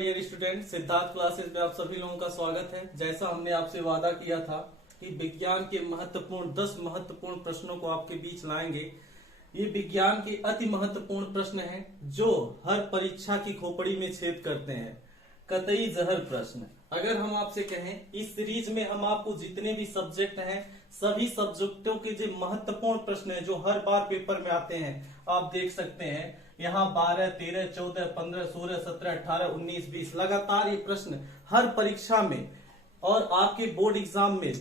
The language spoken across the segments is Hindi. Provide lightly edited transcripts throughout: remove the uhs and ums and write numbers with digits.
डियर स्टूडेंट, सिद्धार्थ क्लासेस में आप सभी लोगों का स्वागत है। जैसा हमने आपसे वादा किया था कि विज्ञान के महत्वपूर्ण 10 महत्वपूर्ण प्रश्नों को आपके बीच लाएंगे। ये विज्ञान के अति महत्वपूर्ण प्रश्न हैं जो हर परीक्षा की खोपड़ी में छेद करते हैं। कतई जहर प्रश्न। अगर हम आपसे कहें इस सीरीज में हम आपको जितने भी सब्जेक्ट हैं सभी सब्जेक्टों के जो महत्वपूर्ण प्रश्न हैं जो हर बार पेपर में आते हैं, आप देख सकते हैं यहाँ 12, 13, 14, 15, 16, 17, 18, 19, 20 लगातार ये प्रश्न हर परीक्षा में और आपके बोर्ड एग्जाम में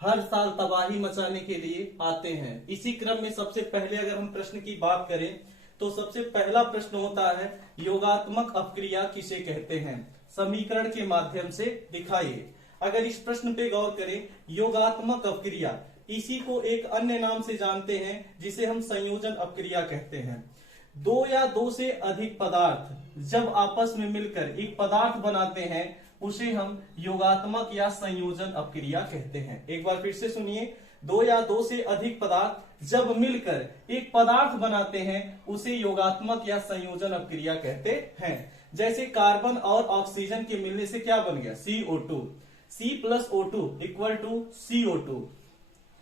हर साल तबाही मचाने के लिए आते हैं। इसी क्रम में सबसे पहले अगर हम प्रश्न की बात करें तो सबसे पहला प्रश्न होता है योगात्मक अपक्रिया किसे कहते हैं, समीकरण के माध्यम से दिखाइए। अगर इस प्रश्न पे गौर करें, योगात्मक अपक्रिया, इसी को एक अन्य नाम से जानते हैं जिसे हम संयोजन अपक्रिया कहते हैं। दो या दो से अधिक पदार्थ जब आपस में मिलकर एक पदार्थ बनाते हैं उसे हम योगात्मक या संयोजन अपक्रिया कहते हैं। एक बार फिर से सुनिए, दो या दो से अधिक पदार्थ जब मिलकर एक पदार्थ बनाते हैं उसे योगात्मक या संयोजन अपक्रिया कहते हैं। जैसे कार्बन और ऑक्सीजन के मिलने से क्या बन गया, CO2, C plus O2 equal to CO2।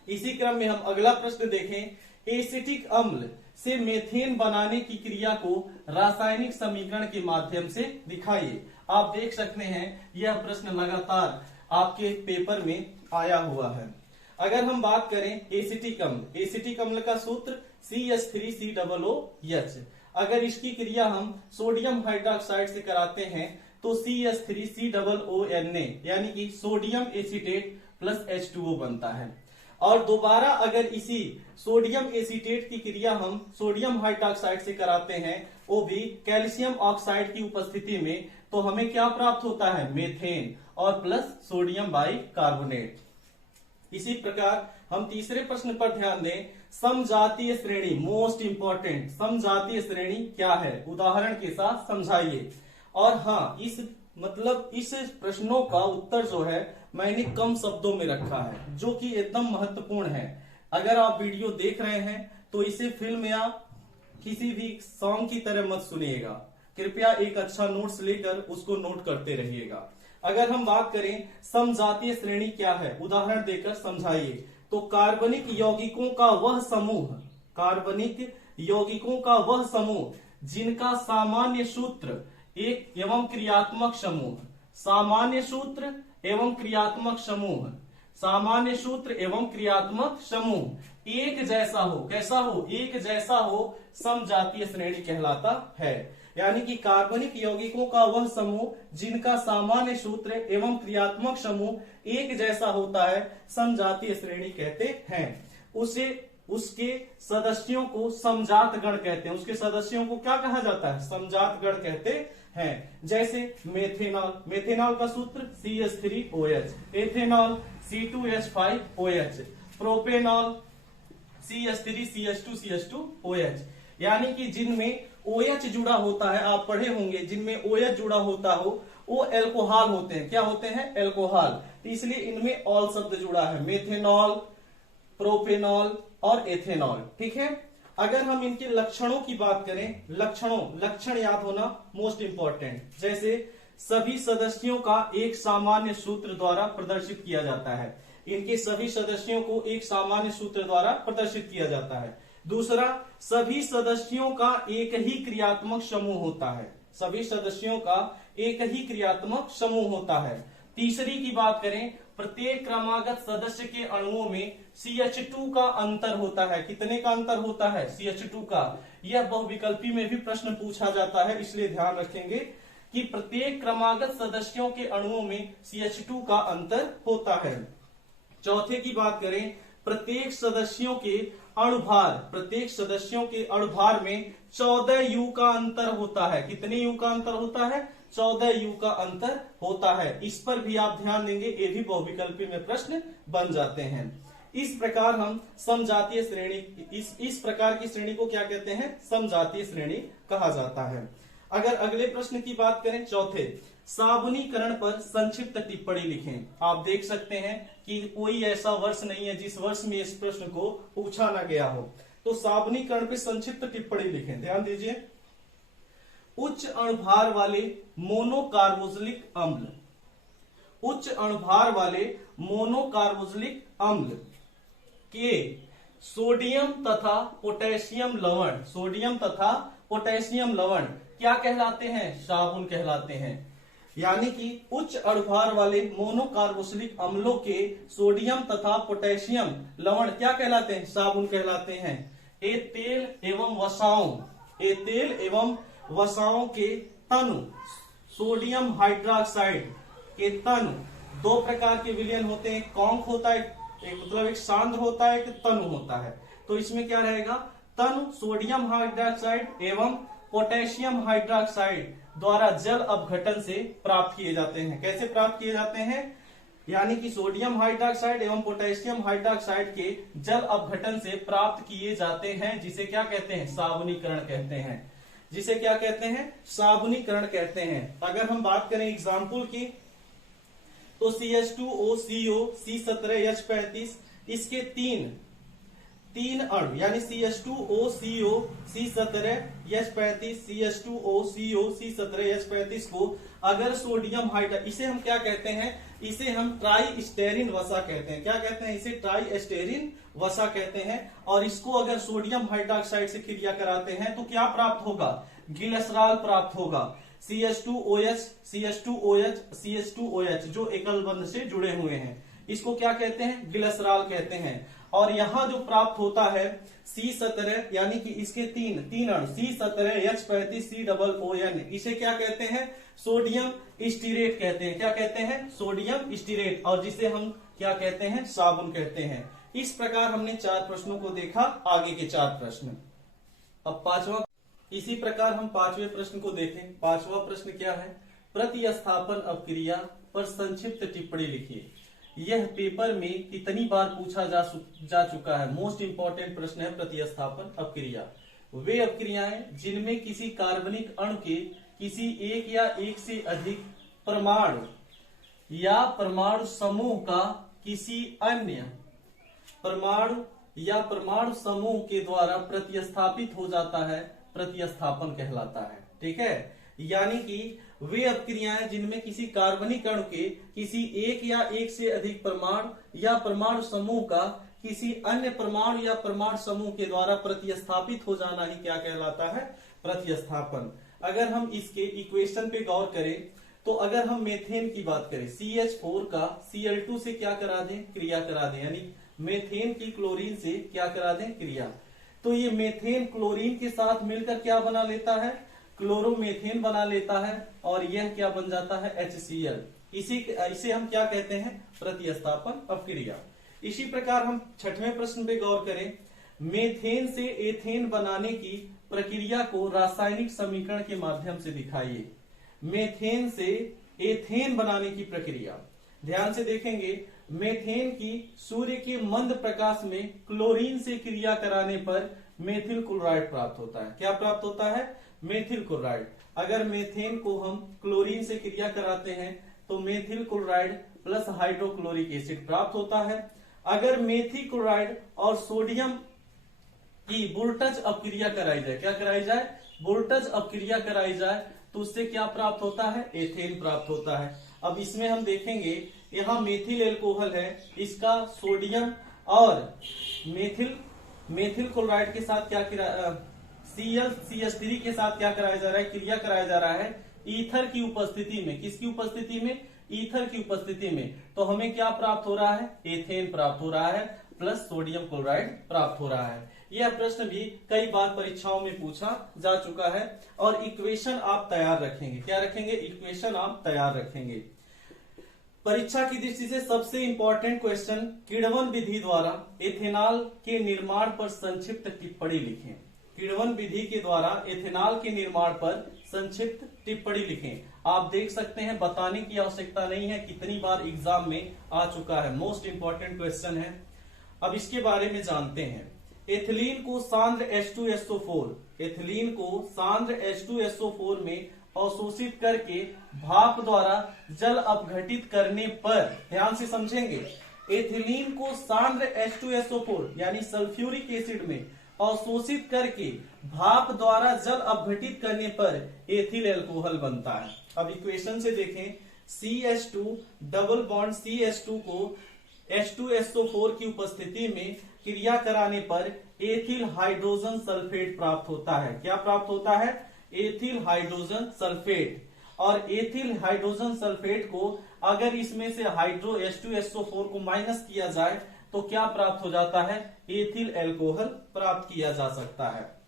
इसी क्रम में हम अगला प्रश्न देखें, एसिटिक अम्ल से मेथेन बनाने की क्रिया को रासायनिक समीकरण के माध्यम से दिखाइए। आप देख सकते हैं यह प्रश्न लगातार आपके पेपर में आया हुआ है। अगर हम बात करें एसिटिक अम्ल का सूत्र CH3COOH। अगर इसकी क्रिया हम सोडियम हाइड्रोक्साइड से कराते हैं तो CH3COONA यानी कि सोडियम एसीटेट प्लस H2O बनता है। और दोबारा अगर इसी सोडियम एसीटेट की क्रिया हम सोडियम हाइड्रोक्साइड से कराते हैं वो भी कैल्शियम ऑक्साइड की उपस्थिति में, तो हमें क्या प्राप्त होता है, मेथेन और प्लस सोडियम बाइकार्बोनेट। इसी प्रकार हम तीसरे प्रश्न पर ध्यान दें, समजातीय श्रेणी, मोस्ट इंपॉर्टेंट, समजातीय श्रेणी क्या है, उदाहरण के साथ समझाइए। और हाँ, इस प्रश्नों का उत्तर जो है मैंने कम शब्दों में रखा है जो कि एकदम महत्वपूर्ण है। अगर आप वीडियो देख रहे हैं तो इसे फिल्म या किसी भी सॉन्ग की तरह मत सुनिएगा, कृपया एक अच्छा नोट्स लेकर उसको नोट करते रहिएगा। अगर हम बात करें समजातीय श्रेणी क्या है, उदाहरण देकर समझाइए। तो कार्बनिक यौगिकों का वह समूह जिनका सामान्य सूत्र एक एवं क्रियात्मक समूह, सामान्य सूत्र एवं क्रियात्मक समूह एक जैसा हो, कैसा हो, एक जैसा हो, समजातीय श्रेणी कहलाता है। यानी कि कार्बनिक यौगिकों का वह समूह जिनका सामान्य सूत्र एवं क्रियात्मक समूह एक जैसा होता है समजातीय श्रेणी कहते हैं। उसके सदस्यों को समजात गण कहते हैं। उसके सदस्यों को क्या कहा जाता है, समजात गण कहते हैं। जैसे मेथेनॉल का सूत्र CH3OH, ethanol C2H5OH, propanol CH3CH2CH2OH। यानी कि जिनमें OH जुड़ा होता है, आप पढ़े होंगे, जिनमें OH जुड़ा होता हो वो एल्कोहल होते हैं। क्या होते हैं, एल्कोहल। तो इसलिए इनमें ऑल शब्द जुड़ा है, मेथेनॉल, प्रोपेनॉल और एथेनॉल। ठीक है। अगर हम इनके लक्षणों की बात करें, लक्षण याद होना मोस्ट इंपॉर्टेंट। जैसे सभी सदस्यों का एक सामान्य सूत्र द्वारा प्रदर्शित किया जाता है, इनके सभी सदस्यों को एक सामान्य सूत्र द्वारा प्रदर्शित किया जाता है। दूसरा, सभी सदस्यों का एक ही क्रियात्मक समूह होता है, सभी सदस्यों का एक ही क्रियात्मक समूह होता है। तीसरी की बात करें, प्रत्येक क्रमागत सदस्य के अणुओं में CH2 का अंतर होता है। कितने का अंतर होता है, CH2 का। यह बहुविकल्पी में भी प्रश्न पूछा जाता है, इसलिए ध्यान रखेंगे कि प्रत्येक क्रमागत सदस्यों के अणुओं में CH2 का अंतर होता है। चौथे की बात करें, प्रत्येक सदस्यों के अणुभार में 14 U का अंतर होता है। कितने U का अंतर होता है, 14 U का अंतर होता है। इस पर भी आप ध्यान देंगे, ये भी बहुविकल्पी में प्रश्न बन जाते हैं। इस प्रकार हम समजातीय श्रेणी, इस प्रकार की श्रेणी को क्या कहते हैं, समजातीय श्रेणी कहा जाता है। अगर अगले प्रश्न की बात करें, चौथे, साबुनीकरण पर संक्षिप्त टिप्पणी लिखें। आप देख सकते हैं कि कोई ऐसा वर्ष नहीं है जिस वर्ष में इस प्रश्न को पूछा ना गया हो। तो साबुनीकरण पर संक्षिप्त टिप्पणी लिखें, ध्यान दीजिए। उच्च अणुभार वाले मोनोकार्बोक्सिलिक अम्ल, उच्च अणुभार वाले मोनोकार्बोक्सिलिक अम्ल के सोडियम तथा पोटेशियम लवण, सोडियम तथा पोटेशियम लवण क्या कहलाते हैं? साबुन कहलाते हैं। यानी कि उच्च अणुभार वाले मोनोकार्बोक्सिलिक अम्लों के सोडियम तथा पोटेशियम लवण क्या कहलाते हैं? साबुन कहलाते हैं। ये तेल एवं वसाओं, ये तेल एवं वसाओं के तनु, सोडियम हाइड्रोक्साइड के तनु दो प्रकार के विलयन होते हैं। कॉन्क होता है, एक मतलब एक सांद्र होता है, एक तनु होता है। तो इसमें क्या रहेगा? तनु सोडियम हाइड्रोक्साइड एवं पोटेशियम हाइड्रोक्साइड द्वारा जल अपघटन से प्राप्त किए जाते हैं। कैसे प्राप्त किए जाते हैं? यानी कि सोडियम हाइड्रोक्साइड एवं पोटेशियम हाइड्रोक्साइड के जल अपघटन से प्राप्त किए जाते हैं, जिसे क्या कहते हैं? साबुनीकरण कहते हैं। जिसे क्या कहते हैं? साबुनीकरण कहते हैं। अगर हम बात करें एग्जाम्पल की, तो CH2OCO C17H35 इसके तीन अणु यानी CH2OCO C17H35 CH2OCO C17H35 को अगर सोडियम हाइड्रोक्साइड, इसे हम क्या कहते हैं? इसे हम ट्राई स्टेरिन वसा कहते हैं। क्या कहते हैं? इसे ट्राई स्टेरिन वसा कहते हैं। और इसको अगर सोडियम हाइड्रोक्साइड से क्रिया कराते हैं तो क्या प्राप्त होगा? ग्लिसरॉल प्राप्त होगा। CH2OH CH2OH CH2OH जो एकल बंध से जुड़े हुए हैं, इसको क्या कहते हैं? ग्लिसरॉल कहते हैं। और यहां जो प्राप्त होता है C17 यानी कि इसके तीन अणु C17H35 COON, इसे क्या कहते हैं? सोडियम स्टीरेट कहते हैं। क्या कहते हैं? Sodium stearate. और जिसे हम क्या कहते हैं? साबुन कहते हैं। इस प्रकार हमने 4 प्रश्नों को देखा। आगे के 4 प्रश्न। अब 5वां, इसी प्रकार हम 5वें प्रश्न को देखें। 5वां प्रश्न क्या है? प्रतिस्थापन अपक्रिया पर संक्षिप्त टिप्पणी लिखिए। यह पेपर में कितनी बार पूछा जा चुका है। मोस्ट इंपॉर्टेंट प्रश्न है प्रतिस्थापन अपक्रिया। वे अपक्रियाएं जिनमें किसी कार्बनिक अणु के किसी एक या एक से अधिक परमाणु या परमाणु समूह का किसी अन्य परमाणु या परमाणु समूह के द्वारा प्रतिस्थापित हो जाता है, प्रतिस्थापन कहलाता है। ठीक है। यानी कि वे अपक्रियाएं जिनमें किसी कार्बनिक अणु के किसी एक या एक से अधिक परमाणु या परमाणु समूह का किसी अन्य परमाणु या परमाणु समूह के द्वारा प्रतिस्थापित हो जाना ही क्या कहलाता है? प्रतिस्थापन। अगर हम इसके इक्वेशन पे गौर करें तो अगर हम मेथेन की बात करें, CH4 का Cl2 से क्या करा दें? क्रिया करा दें। यानी मेथेन की क्लोरीन से क्या करा दें? क्रिया। तो ये मेथेन क्लोरीन के साथ मिलकर क्या बना लेता है? क्लोरोमेथेन बना लेता है। और यह क्या बन जाता है? HCl। इसे हम क्या कहते हैं? प्रतिस्थापन अपक्रिया। इसी प्रकार हम 6वें प्रश्न पे गौर करें। मेथेन से एथेन बनाने की प्रक्रिया को रासायनिक समीकरण के माध्यम से दिखाइए। मेथेन से एथेन बनाने की प्रक्रिया, ध्यान से देखेंगे। मेथेन की सूर्य के मंद प्रकाश में क्लोरीन से क्रिया कराने पर मेथिल क्लोराइड प्राप्त होता है। क्या प्राप्त होता है? Methyl chloride. अगर मेथेन को हम क्लोरीन से क्रिया कराते हैं तो methyl chloride plus hydrochloric acid प्राप्त होता है। अगर मेथिल क्लोराइड और सोडियम की वोल्टेज अपक्रिया कराई जाए, क्या कराई जाए? वोल्टेज अपक्रिया कराई जाए तो उससे क्या प्राप्त होता है? एथेन प्राप्त होता है। अब इसमें हम देखेंगे, यहाँ मेथिल एल्कोहल है, इसका सोडियम और मेथिल क्लोराइड के साथ क्या ClCH3 के साथ क्या कराया जा रहा है? क्रिया कराया जा रहा है ईथर की उपस्थिति में। किसकी उपस्थिति में? ईथर की उपस्थिति में। तो हमें क्या प्राप्त हो रहा है? एथेन प्राप्त हो रहा है प्लस सोडियम क्लोराइड प्राप्त हो रहा है। यह प्रश्न भी कई बार परीक्षाओं में पूछा जा चुका है। और इक्वेशन आप तैयार रखेंगे। क्या रखेंगे? इक्वेशन आप तैयार रखेंगे। परीक्षा की दृष्टि से सबसे इंपॉर्टेंट क्वेश्चन, किण्वन विधि द्वारा एथेनॉल के निर्माण पर संक्षिप्त टिप्पणी लिखें। किण्वन विधि के द्वारा एथेनॉल के निर्माण पर संक्षिप्त टिप्पणी लिखें। आप देख सकते हैं, बताने की आवश्यकता नहीं है, कितनी बार एग्जाम में आ चुका है। मोस्ट इंपॉर्टेंट क्वेश्चन है। अब इसके बारे में जानते हैं। एथिलीन को सांद्र H2SO4, एथिलीन को सांद्र H2SO4 में अवशोषित करके भाप द्वारा जल अपघटित करने पर, ध्यान से समझेंगे, एथिलीन को सांद्र H2SO4 यानी सल्फ्यूरिक एसिड में अवशोषित करके भाप द्वारा जल अपघटित करने पर एथिल एल्कोहल बनता है। अब इक्वेशन से देखें, CH2 डबल बॉन्ड CH2 को H2SO4 की उपस्थिति में क्रिया कराने पर एथिल हाइड्रोजन सल्फेट प्राप्त होता है। क्या प्राप्त होता है? Ethyl hydrogen sulphate. और एथिल हाइड्रोजन सल्फेट को अगर इसमें से हाइड्रो H2SO4 को माइनस किया जाए तो क्या प्राप्त हो जाता है? एथिल एल्कोहल प्राप्त किया जा सकता है।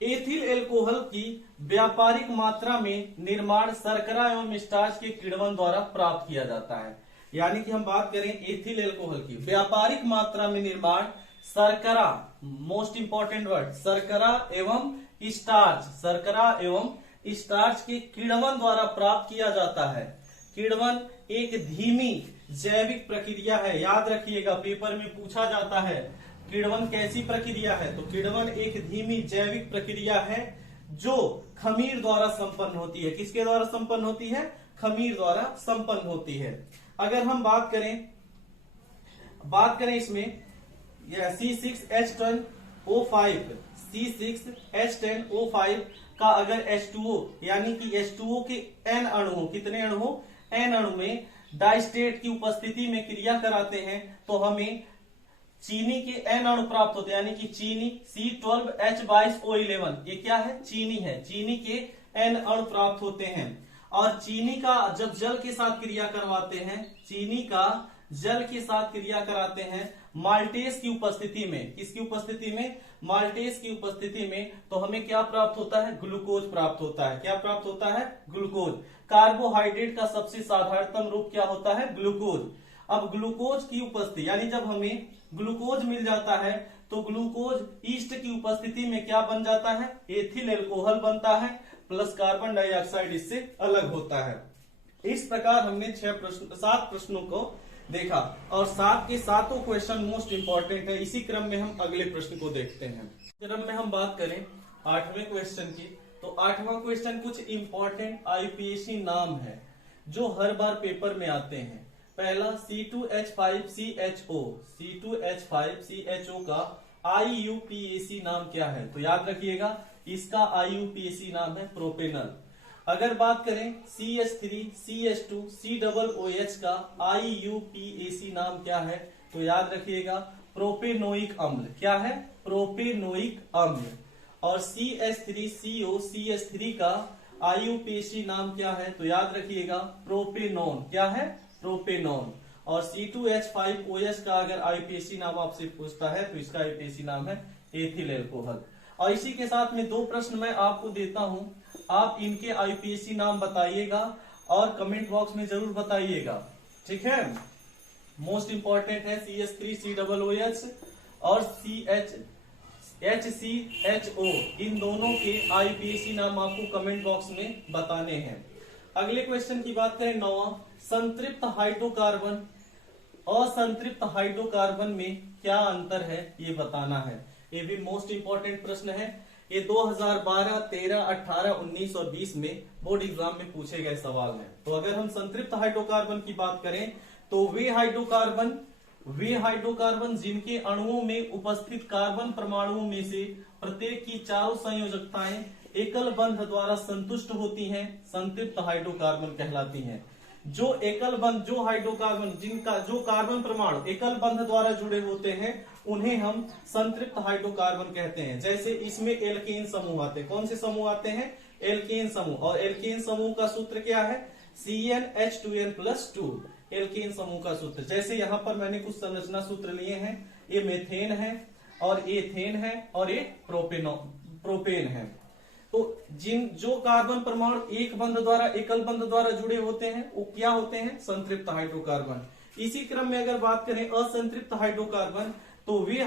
एथिल एल्कोहल की व्यापारिक मात्रा में निर्माण शर्करा एवं स्टार्च के किण्वन द्वारा प्राप्त किया जाता है। यानी कि हम बात करें एथिल एल्कोहल की व्यापारिक मात्रा में निर्माण शर्करा, मोस्ट इंपॉर्टेंट वर्ड, शर्करा एवं स्टार्च, शर्करा एवं स्टार्च के किण्वन द्वारा प्राप्त किया जाता है। किण्वन एक धीमी जैविक प्रक्रिया है, याद रखिएगा, पेपर में पूछा जाता है किण्वन कैसी प्रक्रिया है, तो किण्वन एक धीमी जैविक प्रक्रिया है जो खमीर द्वारा संपन्न होती है। किसके द्वारा संपन्न होती है? खमीर द्वारा संपन्न होती है। अगर हम बात करें इसमें C6H10O5, C6H10O5 का अगर H2O यानी कि H2O के N अणु, कितने अणु हो? N अणु में डाइस्टेट की उपस्थिति में क्रिया कराते हैं तो हमें चीनी के N अणु प्राप्त होते हैं, यानी कि चीनी C12H22O11, ये क्या है? चीनी है। चीनी के N अणु प्राप्त होते हैं। और चीनी का जब जल के साथ क्रिया करवाते हैं, चीनी का जल के साथ क्रिया कराते हैं माल्टेस की उपस्थिति में, किसकी उपस्थिति में? माल्टेस की उपस्थिति में, तो हमें क्या प्राप्त होता है? ग्लूकोज प्राप्त होता है। क्या प्राप्त होता है? ग्लूकोज। कार्बोहाइड्रेट का सबसे साधारणतम रूप क्या होता है? ग्लूकोज। अब ग्लूकोज की उपस्थिति, यानी जब हमें ग्लूकोज मिल जाता है तो ग्लूकोज ईस्ट की उपस्थिति में क्या बन जाता है? एथिल एल्कोहल बनता है, प्लस कार्बन डाइऑक्साइड इससे अलग होता है। इस प्रकार हमने 7 प्रश्नों को देखा और 7 के 7 क्वेश्चन मोस्ट इंपॉर्टेंट है। इसी क्रम में हम अगले प्रश्न को देखते हैं। क्रम में हम बात करें 8वें क्वेश्चन की, तो 8वां क्वेश्चन कुछ इंपॉर्टेंट IUPAC नाम है जो हर बार पेपर में आते हैं। पहला C2H5CHO, C2H5CHO का IUPAC नाम क्या है? तो याद रखिएगा इसका IUPAC नाम है प्रोपेनल। अगर बात करें CH3CH2COOH का IUPAC नाम क्या है? तो याद रखिएगा प्रोपेनोइक अम्ल। क्या है? प्रोपेनोइक अम्ल। और CH3COCH3 का IUPAC नाम क्या है? तो याद रखिएगा प्रोपेनोन। क्या है? प्रोपेनोन। और C2H5OH का अगर IUPAC नाम आपसे पूछता है तो इसका IUPAC नाम है एथिल एल्कोहल। और इसी के साथ में 2 प्रश्न मैं आपको देता हूं, आप इनके IUPAC नाम बताइएगा और कमेंट बॉक्स में जरूर बताइएगा, ठीक है। मोस्ट इंपॉर्टेंट है CH3COOH और HCHO, इन दोनों के IUPAC नाम आपको कमेंट बॉक्स में बताने हैं। अगले क्वेश्चन की बात करें 9वां, संतृप्त हाइड्रोकार्बन असंतृप्त हाइड्रोकार्बन में क्या अंतर है ये बताना है। ये भी मोस्ट इंपॉर्टेंट प्रश्न है। ये 2012, 13, 18, 19 और 20 में बोर्ड एग्जाम में पूछे गए सवाल हैं। तो अगर हम संतृप्त हाइड्रोकार्बन की बात करें तो वे हाइड्रोकार्बन जिनके अणुओं में उपस्थित कार्बन परमाणुओं में से प्रत्येक की चारों संयोजकताएं एकल बंध द्वारा संतुष्ट होती हैं, संतृप्त हाइड्रोकार्बन कहलाती हैं। जो हाइड्रोकार्बन जिनका जो कार्बन परमाणु एकल बंध द्वारा जुड़े होते हैं उन्हें हम संतृप्त हाइड्रोकार्बन कहते हैं। जैसे इसमें एल्केन समूह आते हैं। कौन से समूह आते हैं? एल्केन समूह। और एल्केन समूह का सूत्र क्या है? CnH2n+2, एल्केन समूह का सूत्र। जैसे यहाँ पर मैंने कुछ संरचना सूत्र लिए हैं, ये मेथेन है और एथेन है और ये प्रोपेन है। तो जो कार्बन परमाणु एक बंध द्वारा एकल बंध द्वारा जुड़े होते हैं वो क्या होते हैं? संतृप्त हाइड्रोकार्बन। इसी क्रम में अगर बात करें असंतृप्त हाइड्रोकार्बन, तो वे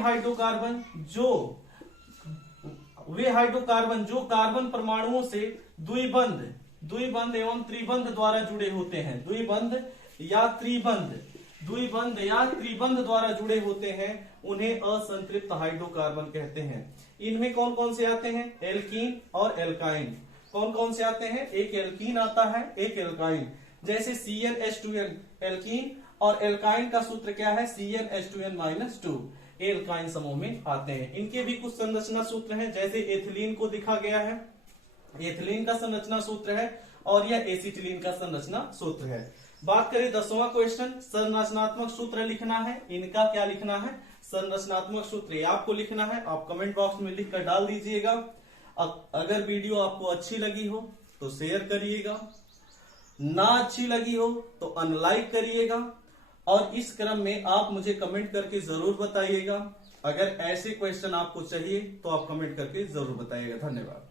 हाइड्रोकार्बन जो कार्बन परमाणुओं से द्विबंध एवं त्रिबंध द्वारा जुड़े होते हैं, द्विबंध या त्रिबंध द्वारा जुड़े होते हैं, उन्हें असंतृप्त हाइड्रोकार्बन कहते हैं। इनमें कौन कौन से आते हैं? एल्कीन और एल्काइन। कौन कौन से आते हैं? एक एल्कीन आता है, एक एल्काइन। जैसे CnH2n एल्कीन और एल्काइन का सूत्र क्या है? CnH2n-2। एल्काइन समूह में आते हैं। इनके भी कुछ संरचना सूत्र हैं, जैसे एथिलीन को दिखा गया है, एथिलीन का संरचना सूत्र है और यह एसिटिलीन का संरचना सूत्र है। बात करें 10वां क्वेश्चन, संरचनात्मक सूत्र लिखना है। इनका क्या लिखना है? संरचनात्मक सूत्र ये आपको लिखना है। आप कमेंट बॉक्स में लिख कर डाल दीजिएगा। अगर वीडियो आपको अच्छी लगी हो तो शेयर करिएगा, ना अच्छी लगी हो तो अनलाइक करिएगा और इस क्रम में आप मुझे कमेंट करके जरूर बताइएगा। अगर ऐसे क्वेश्चन आपको चाहिए तो आप कमेंट करके जरूर बताइएगा। धन्यवाद।